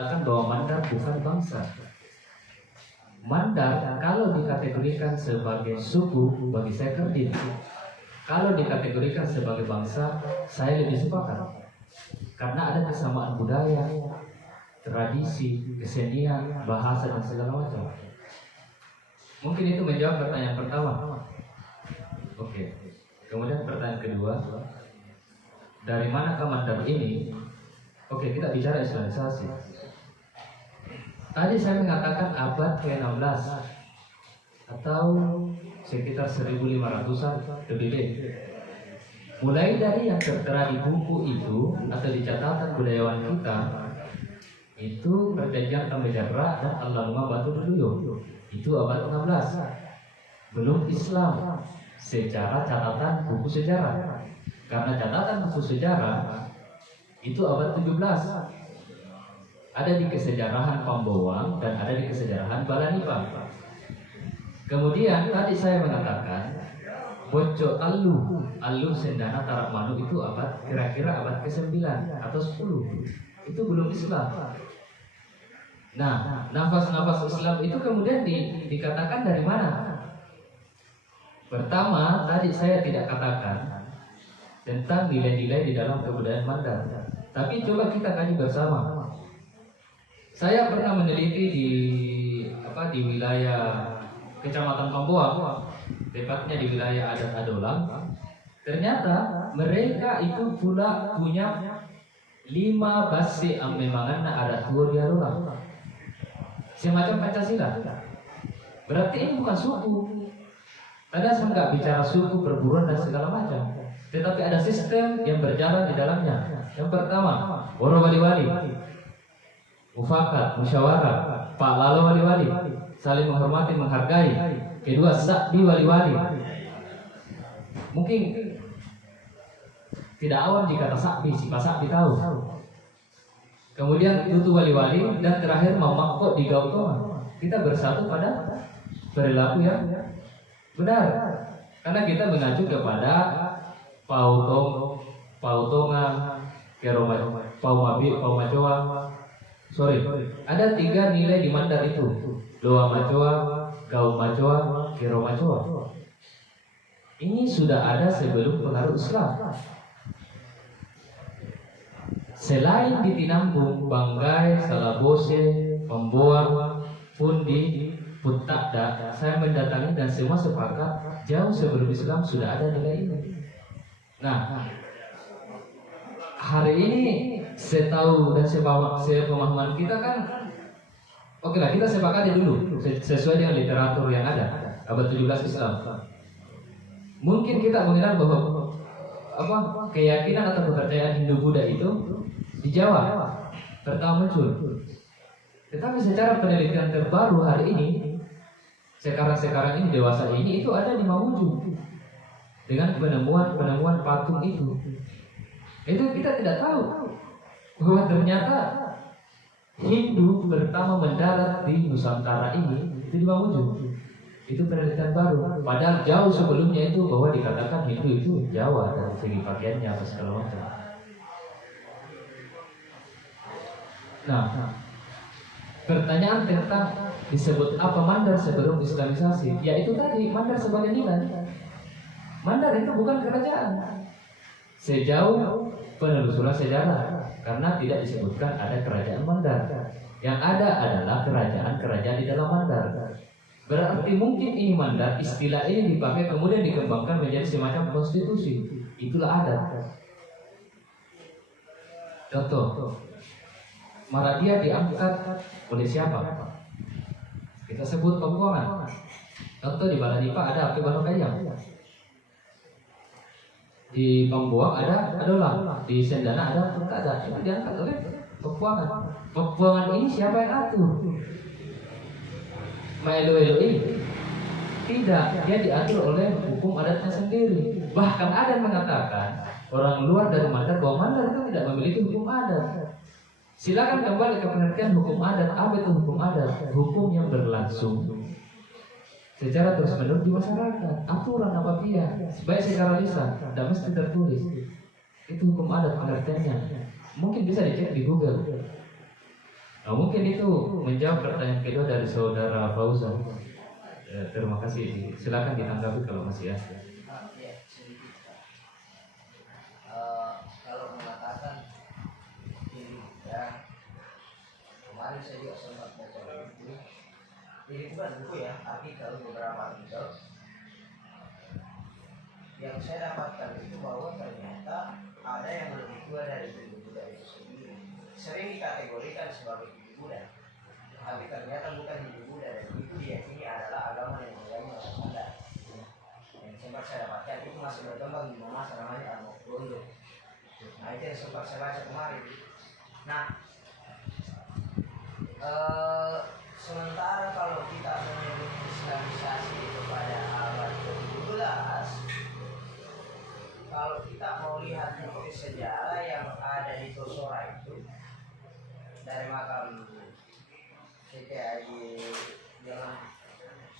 bahwa Mandar bukan bangsa. Mandar kalau dikategorikan sebagai suku, bagi saya kerdil. Kalau dikategorikan sebagai bangsa, saya lebih sepakat. Karena ada kesamaan budaya, tradisi, kesenian, bahasa, dan segala macam. Mungkin itu menjawab pertanyaan pertama. Oke. Kemudian pertanyaan kedua, dari manakah Mandar ini? Oke, kita bicara Islamisasi. Tadi saya mengatakan abad ke-16 atau sekitar 1500-an lebih. Mulai dari yang tertera di buku itu atau di catatan budayawan kita, itu perjanjian Tambejarra dan Al-Lamma Batu Duluyo. Itu abad 16. Belum Islam secara catatan buku sejarah. Karena catatan buku sejarah itu abad 17. Ada di kesejarahan Pambowang dan ada di kesejarahan Balanipa. Kemudian tadi saya mengatakan Boco Alu Sendana Tarakmanu itu abad kira-kira abad ke-9 atau 10. Itu belum Islam. Nah, nafas-nafas Islam itu kemudian dikatakan dari mana? Pertama, tadi saya tidak katakan tentang nilai-nilai di dalam kebudayaan Mandar. Tapi coba kita kaji bersama. Saya pernah meneliti di wilayah Kecamatan Pambuang, tepatnya di wilayah adat Adolang. Ternyata mereka itu pula punya 5 base ammemanganna adat Tuo di Adolang. Semacam Pancasila. Berarti ini bukan suku. Tadi saya nggak bicara suku, perburuan dan segala macam. Tetapi ada sistem yang berjalan di dalamnya. Yang pertama, Woro Wali-Wali, mufakat, musyawarah, Pak Lalo Wali-Wali, saling menghormati, menghargai. Kedua, Sakbi Wali-Wali. Mungkin tidak awam jika kata Sakbi, si Pak Sakbi tahu. Kemudian Tutu Wali-Wali dan terakhir Mamakko di Gautama. Kita bersatu pada perilaku yang benar. Karena kita mengacu kepada Pautongan, Paumacoa. Ada 3 nilai di Mandar itu. Doa Macoa, Gau Macoa, Kero Macoa. Ini sudah ada sebelum pengaruh Islam. Selain di Tinambung, Banggai, Salabose, Pemboang, Pundi, Putakda, saya mendatangi dan semua sepakat jauh sebelum Islam sudah ada nilai ini. Nah, hari ini setahu dan sepemahaman kita kan, oke lah, kita sepakati dulu sesuai dengan literatur yang ada abad 17 Islam. Mungkin kita mengenal bahwa keyakinan atau kepercayaan Hindu Buddha itu di Jawa pertama muncul. Tetapi secara penelitian terbaru hari ini, sekarang ini dewasa ini, itu ada di Mamuju dengan penemuan patung itu. Itu kita tidak tahu bahwa ternyata Hindu pertama mendarat di Nusantara ini itu di Mamuju. Itu penelitian baru. Padahal jauh sebelumnya itu bahwa dikatakan Hindu itu Jawa dari segi pakaiannya apa segala macam. Nah, pertanyaan tentang disebut apa Mandar sebelum Islamisasi, yaitu tadi Mandar sebagai nilai. Mandar itu bukan kerajaan sejauh penelusuran sejarah, karena tidak disebutkan ada kerajaan Mandar. Yang ada adalah kerajaan-kerajaan di dalam Mandar. Berarti mungkin ini Mandar, istilah ini dipakai kemudian dikembangkan menjadi semacam konstitusi. Itulah adat. Contoh, Maradia diangkat oleh siapa? Kita sebut Pambuangan. Contoh di Balanipa ada Api Banokayang. Di Pambuang ada Adolang. Di Sendana ada Putada. Itu diangkat oleh Pambuangan. Pambuangan ini siapa yang atur? Maelo-elo ini tidak, dia diatur oleh hukum adatnya sendiri. Bahkan ada yang mengatakan orang luar dari Mandar bahwa Mandar itu tidak memiliki hukum adat. Silakan kembali ke pengertian hukum adat. Apa itu hukum adat? Hukum yang berlangsung secara terus menerus di masyarakat. Aturan apa dia, baik secara lisan, tidak mesti tertulis. Itu hukum adat pengertiannya. Mungkin bisa dicek di Google. Nah, mungkin itu menjawab pertanyaan kedua dari saudara Fauzan. Terima kasih. Silakan ditanggapi kalau masih ada. Kalau mengatakan ini ya, kemarin saya juga sempat baca buku. Ini bukan buku ya, artikel, beberapa artikel yang saya dapatkan itu bahwa ternyata ada yang lebih tua dari hindu Buddha itu sendiri. Sering dikategorikan sebagai hindu Buddha, tapi ternyata bukan hindu Buddha, dan itu diyakini adalah agama yang melayani orang Manda. Yang sempat saya dapatkan itu masih berkembang di masa namanya Armok-Gondo. Nah, itu yang sempat saya baca kemarin. Nah, sementara kalau kita menyebut Islamisasi itu pada abad ke-17, kalau kita mau lihat bukti sejarah yang ada di Tosora itu dari makam CKI Jangan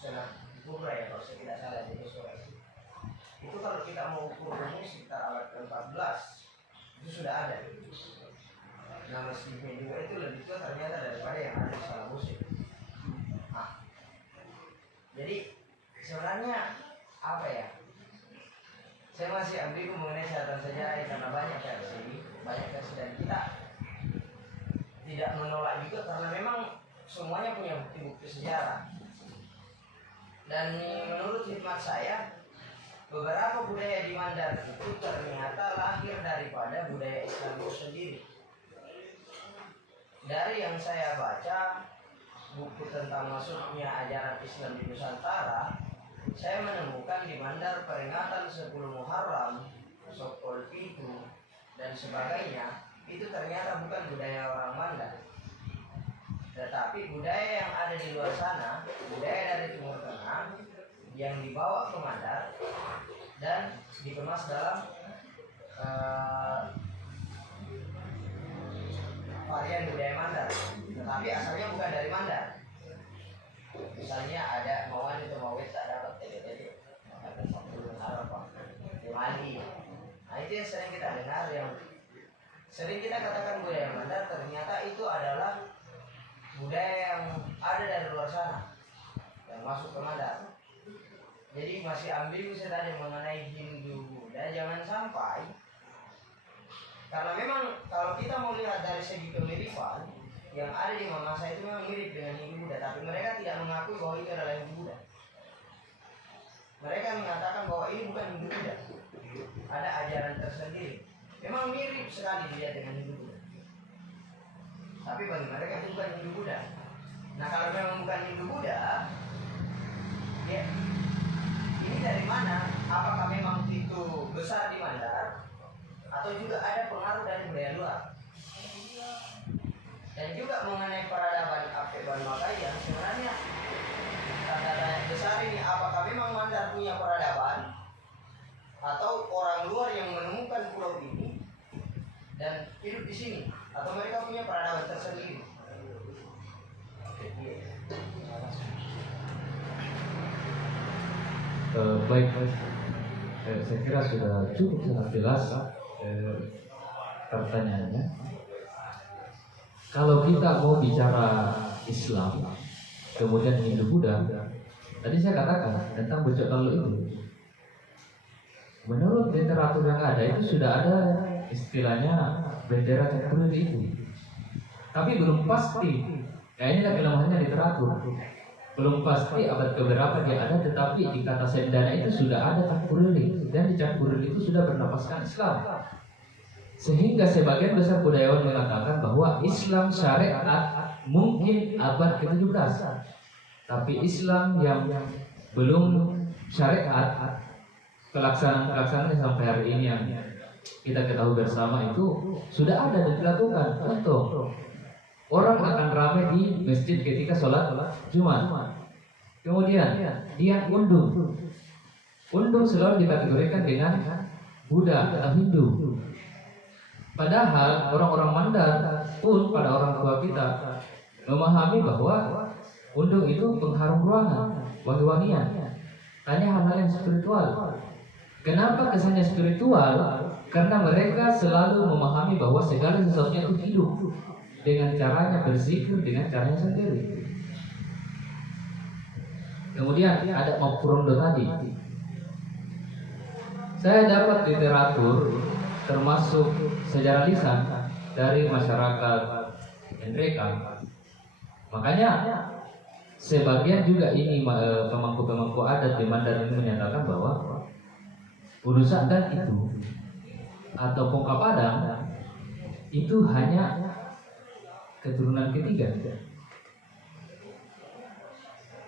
Senang Kubra ya, kalau saya tidak salah di Tosora itu kalau kita mau ukur ini sekitar abad ke-14 itu sudah ada. Nah, masjidnya juga itu lebih tua ternyata daripada yang ada di Salamusi. Nah, jadi sebenarnya apa ya? Saya masih ambigu mengenai catatan sejarah karena banyak versi, dan kita tidak menolak juga karena memang semuanya punya bukti-bukti sejarah. Dan menurut hikmat saya, beberapa budaya di Mandar itu ternyata lahir daripada budaya Islam itu sendiri. Dari yang saya baca buku tentang masuknya ajaran Islam di Nusantara, saya menemukan di Mandar peringatan 10 Muharram, Sokol Pitu, dan sebagainya, itu ternyata bukan budaya orang Mandar, tetapi budaya yang ada di luar sana, budaya dari Timur Tengah, yang dibawa ke Mandar dan dikemas dalam varian budaya Mandar, tetapi asalnya bukan dari Mandar. Misalnya ada Mawan itu Mawet tak dapat tadi ada Sabtu Arafah di Mali. Nah, itu yang sering kita dengar, yang sering kita katakan budaya Mandar, ternyata itu adalah budaya yang ada dari luar sana yang masuk ke Mandar. Jadi masih ambigu saya tadi mengenai Hindu Buddha, jangan sampai, karena memang kalau kita mau lihat dari segi kemiripan yang ada di masa itu memang mirip dengan Hindu Buddha, tapi mereka tidak mengakui bahwa itu adalah Hindu Buddha. Mereka mengatakan bahwa ini bukan Hindu Buddha, ada ajaran tersendiri. Memang mirip sekali dilihat dengan Hindu Buddha, tapi bagi mereka itu bukan Hindu Buddha. Nah, kalau memang bukan Hindu Buddha, ya ini dari mana? Apakah memang itu besar di Mandar, atau juga ada pengaruh dari budaya luar? Dan juga mengenai peradaban Afrika Makaya, sebenarnya tanda besar ini, apakah memang Mandar punya peradaban, atau orang luar yang menemukan pulau ini dan hidup di sini, atau mereka punya peradaban tersendiri? Baik, saya kira sudah cukup sangat jelas pertanyaannya. Kalau kita mau bicara Islam, kemudian Hindu Buddha, tadi saya katakan tentang becok lalu itu. Menurut literatur yang ada itu sudah ada istilahnya bendera cakra itu, tapi belum pasti. Inilah kelemahannya literatur. Belum pasti abad keberapa dia ada, tetapi di kata sendana itu sudah ada cakkurili, dan di cakkurili itu sudah bernapaskan Islam. Sehingga sebagian besar budayawan mengatakan bahwa Islam syariat mungkin abad ke-17, tapi Islam yang belum syariat, pelaksanaan sampai hari ini yang kita ketahui bersama itu sudah ada dan dilakukan. Contoh, orang akan ramai di masjid ketika sholat Jumat. Kemudian dia undung selalu dikategorikan dengan Buddha atau Hindu. Padahal orang-orang Mandar pun pada orang tua kita memahami bahwa undung itu pengharum ruangan, wangi-wangian. Hanya hal-hal yang spiritual. Kenapa kesannya spiritual? Karena mereka selalu memahami bahwa segala sesuatunya itu hidup. dengan caranya berzikir dengan caranya sendiri. Kemudian ada Mokrondo tadi. Saya dapat literatur termasuk sejarah lisan dari masyarakat mereka. Makanya sebagian juga ini pemangku-pemangku adat di Mandar ini menyatakan bahwa Ulu Sa'dan itu atau Pongka Padang itu hanya keturunan ketiga.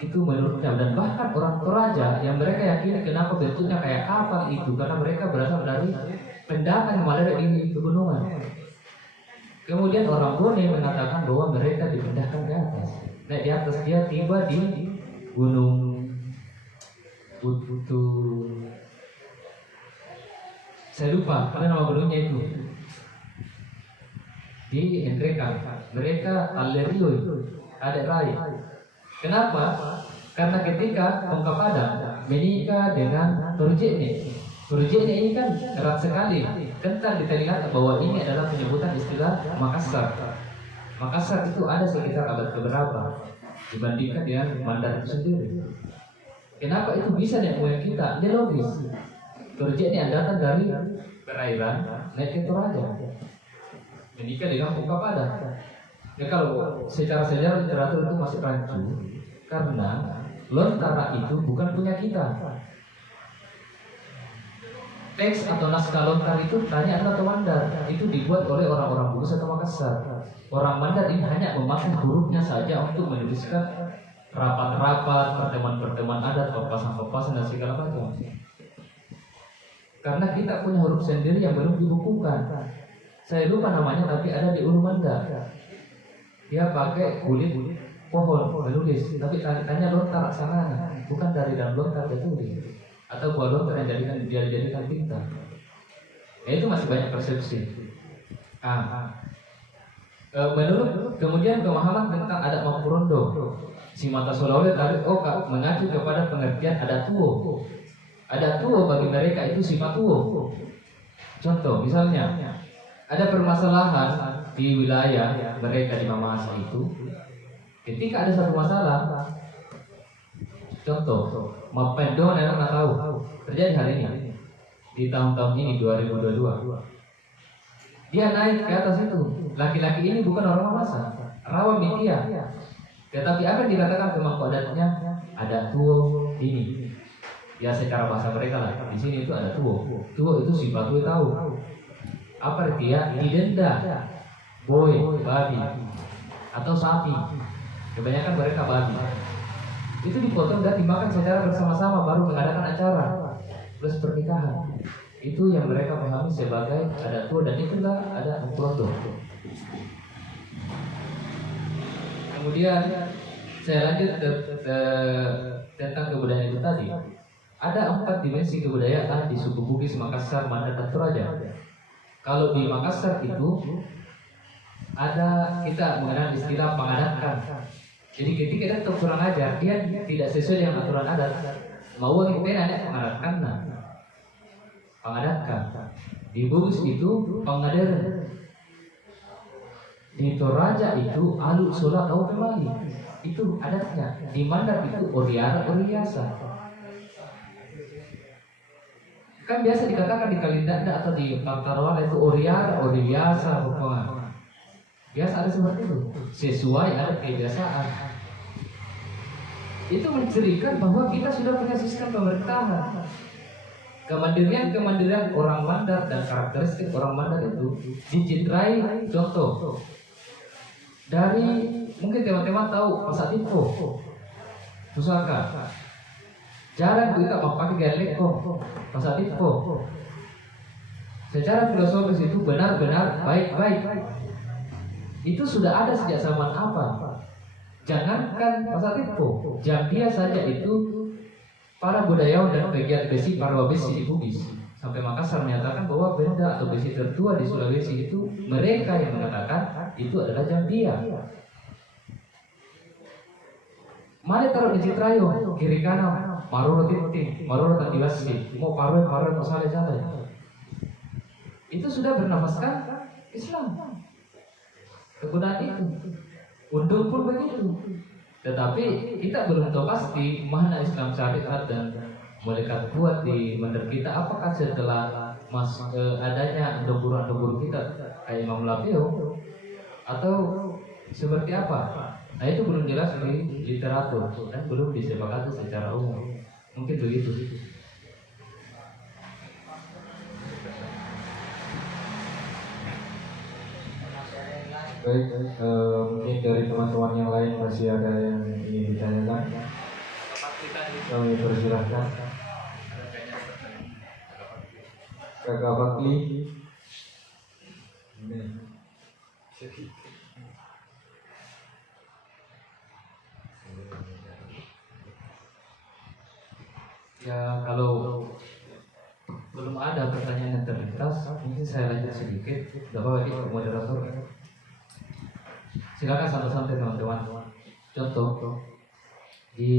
Itu menurutnya, dan bahkan orang Toraja yang mereka yakini kenapa bentuknya kayak kapal itu karena mereka berasal dari pendatang yang ada di pegunungan. Kemudian orang Bone mengatakan bahwa mereka dipindahkan ke atas. Nah, di atas dia tiba di Gunung Putu. Saya lupa apa nama gunungnya itu. Di Entrekan. Mereka Alerio, ada Rai. Kenapa? Karena ketika Pongka Padang menikah dengan Turjekne ini kan erat sekali, kental di telinga bahwa ini adalah penyebutan istilah Makassar. Makassar itu ada sekitar abad keberapa dibandingkan dengan Mandar itu sendiri. Kenapa itu bisa naik moyang kita? Dia logis. Turjekne datang dari perairan naik ke Toraja, menikah dengan Pongka Padang. Ya kalau secara sejarah literatur itu masih rancu karena Lontara itu bukan punya kita. Teks atau naskah Lontar itu tanya adalah Mandar. Itu dibuat oleh orang-orang Bugis atau Makassar. Orang Mandar ini hanya memakai hurufnya saja untuk menuliskan rapat-rapat, pertemuan-pertemuan adat, pepasan-pepasan dan segala macam. Karena kita punya huruf sendiri yang belum dibukukan. Saya lupa namanya tapi ada di Ulu Mandar. Dia pakai kulit pohon menulis, tapi tanya lontar sana, bukan dari dalam lontar dia tulis, atau buah lontar yang dijadikan tinta. Ya, itu masih banyak persepsi. Menurut kemudian pemahaman tentang adat Mokrondo, si Mata Solawet tarik Oka mengacu kepada pengertian adat tuo. Adat tuo bagi mereka itu sifat tuo. Contoh, misalnya ada permasalahan di wilayah mereka di Mamasa itu. Ketika ada satu masalah, contoh, Mapendo nenek nggak tahu terjadi hari ini di tahun-tahun ini 2022. Dia naik ke atas itu. Laki-laki ini bukan orang Mamasa, rawa Mitia. Tetapi apa yang dikatakan pemangku adatnya? Ada tuo ini. Ya secara bahasa mereka lah. Di sini itu ada tuo. Tuo itu sifat tuo tahu. Apa artinya? Didenda, boy, babi, atau sapi. Kebanyakan mereka babi. Itu dipotong dan dimakan secara bersama-sama baru mengadakan acara plus pernikahan. Itu yang mereka pahami sebagai adat tua dan itulah ada Mokrondo. Kemudian saya lanjut tentang kebudayaan itu tadi. Ada 4 dimensi kebudayaan di suku Bugis, Makassar, Mandar, dan Toraja. Kalau di Makassar itu ada kita mengenal istilah pengadakan. Jadi ketika ada kurang ajar, dia tidak sesuai dengan aturan adat. Mau kita ada pengadakan, pengadakan. Di Bugis itu pengaderen. Di Toraja itu alu sholat atau kembali. Itu adatnya. Di Mandar itu oriara oriasa. Kan biasa dikatakan di Kalindanda atau di Pantarawala itu oriara oriasa pokoknya. Biasa ada seperti itu, sesuai ada kebiasaan. Itu menceritakan bahwa kita sudah punya sistem pemerintahan. Kemandirian orang Mandar dan karakteristik orang Mandar itu dicitrai. Contoh dari mungkin teman-teman tahu Pasatipo, pusaka. Jarang kita memakai galeko, Pasatipo. Secara filosofis itu benar-benar baik-baik. Itu sudah ada sejak zaman apa? Jangankan Pasatipo, Jambia saja itu para budayawan dan pegiat besi, para besi di Bugis sampai Makassar menyatakan bahwa benda atau besi tertua di Sulawesi itu mereka yang mengatakan itu adalah Jambia. Mana taruh di Citrayo, kiri kanan, maroro titik, maroro tandiwasi, mau parwe mau sale. Itu sudah bernafaskan Islam. kegunaan itu. Undul pun begitu. Tetapi kita belum tahu pasti mana Islam syariat dan melekat kuat di mandar kita. Apakah setelah adanya debur kita kayak Imam Labio atau seperti apa? Nah itu belum jelas di literatur dan belum disepakati secara umum. Mungkin begitu. Baik, mungkin dari teman-teman yang lain masih ada yang ingin ditanyakan. Kami persilahkan. Kakak Bakli. Ya kalau belum ada pertanyaan yang terlintas, mungkin saya lanjut sedikit. Tidak apa-apa ini moderator. Silakan santai-santai teman-teman. Contoh di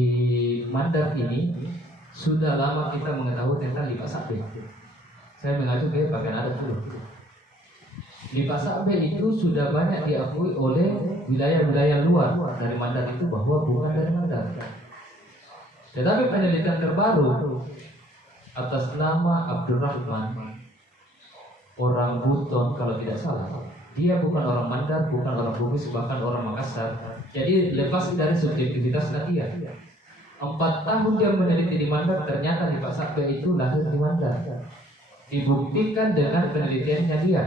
mandar ini sudah lama kita mengetahui tentang lipat sakbe. Saya mengacu ke bagian adat dulu. Lipat sakbe itu sudah banyak diakui oleh wilayah-wilayah luar dari mandar itu bahwa bukan dari mandar. Tetapi penelitian terbaru atas nama Abdurrahman orang Buton kalau tidak salah, dia bukan orang Mandar, bukan orang Bugis, bahkan orang Makassar. Jadi lepas dari subjektivitas dia. 4 tahun dia meneliti di Mandar, ternyata di Pak Sakbe itu lahir di Mandar. Dibuktikan dengan penelitiannya dia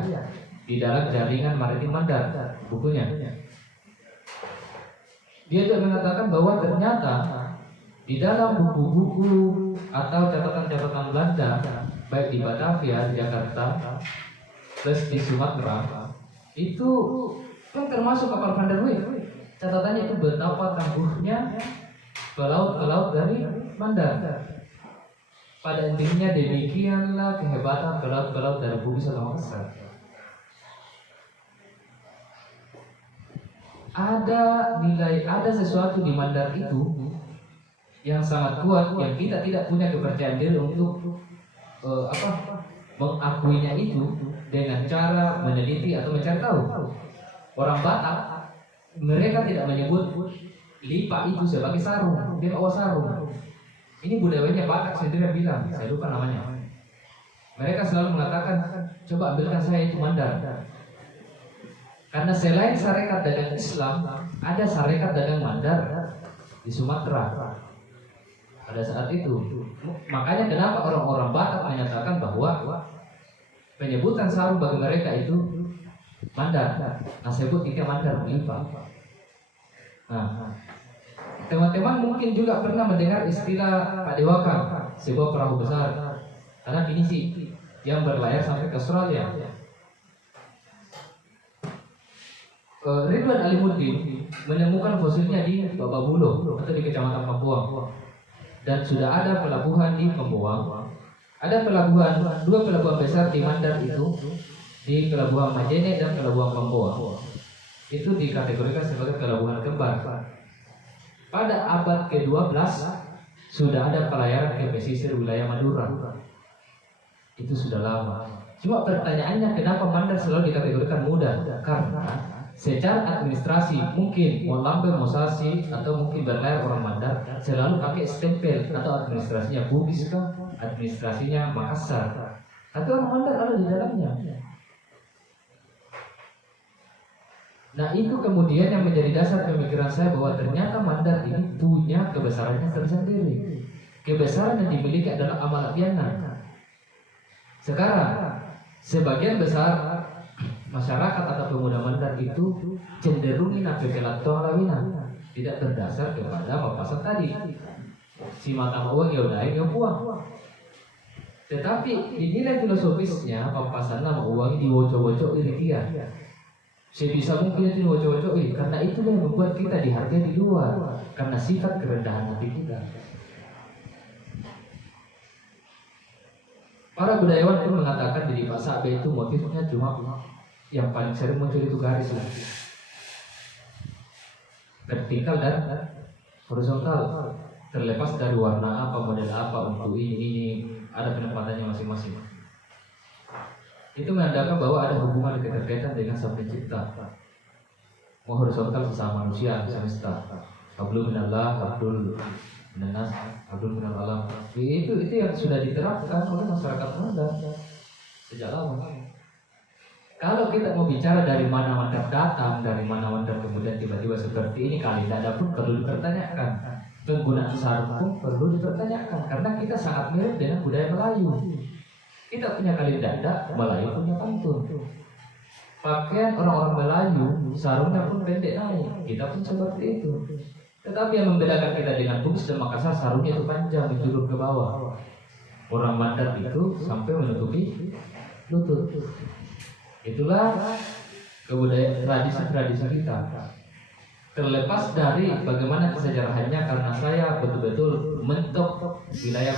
di dalam jaringan maritim Mandar, bukunya. Dia juga mengatakan bahwa ternyata di dalam buku-buku atau catatan-catatan Belanda, baik di Batavia, di Jakarta, plus di Sumatera, itu kan termasuk kapal Van der Weyck. Catatannya itu betapa tangguhnya pelaut-pelaut dari Mandar. Pada intinya demikianlah kehebatan pelaut-pelaut dari Bugis atau Makassar. Ada sesuatu di Mandar itu yang sangat kuat, yang kita tidak punya kepercayaan diri untuk mengakuinya itu dengan cara meneliti atau mencari tahu. Orang Batak mereka tidak menyebut lipa itu sebagai sarung, dia bawa sarung. Ini budayanya Batak sendiri bilang, saya lupa namanya. Mereka selalu mengatakan, coba ambilkan saya itu Mandar. Karena selain sarekat dagang Islam, ada sarekat dagang Mandar di Sumatera. Pada saat itu, makanya kenapa orang-orang Batak menyatakan bahwa penyebutan sarung bagi mereka itu Mandar. Nah, sebut kita Mandar lipa. Nah, teman-teman mungkin juga pernah mendengar istilah Padewakan, sebuah perahu besar, karena Pinisi yang berlayar sampai ke Australia. Ridwan Alimuddin menemukan fosilnya di Bababulo atau di Kecamatan Pambuang. Dan sudah ada pelabuhan di Pembuang. Ada dua pelabuhan besar di Mandar itu, di Pelabuhan Majene dan Pelabuhan Pembuang. Itu dikategorikan sebagai pelabuhan kembar. Pada abad ke-12 sudah ada pelayaran ke pesisir wilayah Madura. Itu sudah lama. Cuma pertanyaannya kenapa Mandar selalu dikategorikan muda? Karena secara administrasi mungkin mau lambe mau sasi atau mungkin berlayar orang Mandar selalu pakai stempel atau administrasinya Bugis kah, administrasinya Makassar, atau orang Mandar ada di dalamnya. Nah itu kemudian yang menjadi dasar pemikiran saya bahwa ternyata Mandar ini punya kebesarannya tersendiri. Kebesaran yang dimiliki adalah amal Piana. Sekarang sebagian besar masyarakat atau pemuda Mandar itu cenderungin nafikilat lawina, tidak berdasar kepada papasan tadi. Si mata uang ya udah yang buang. Tetapi dinilai filosofisnya papasan nama uang diwoco-woco iri dia. Sebisa mungkin itu diwoco-woco karena itu yang membuat kita dihargai di luar karena sifat kerendahan hati kita. Para budayawan pun mengatakan di Pak Sakbe itu motifnya cuma yang paling sering muncul itu garis lah, vertikal dan horizontal, terlepas dari warna apa, model apa, untuk ini ada penempatannya masing-masing. Itu menandakan bahwa ada hubungan keterkaitan dengan Sang Pencipta. horizontal sesama manusia semesta. Hablum minallah, hablum minannas, hablum minal alam. Itu yang sudah diterapkan oleh masyarakat Sunda sejak lama. Kalau kita mau bicara dari mana mandat datang, dari mana mandat kemudian tiba-tiba seperti ini, kali dada pun perlu dipertanyakan. Penggunaan sarung pun perlu dipertanyakan karena kita sangat mirip dengan budaya Melayu. Kita punya kali dada, Melayu punya pantun. Pakaian orang-orang Melayu, sarungnya pun pendek naik. Kita pun seperti itu. Tetapi yang membedakan kita dengan Bugis dan Makassar, sarungnya itu panjang menjulur ke bawah. Orang mandat itu sampai menutupi lutut. Itulah kebudayaan tradisi kita. Terlepas dari bagaimana kesejarahannya, karena saya betul-betul mentok wilayah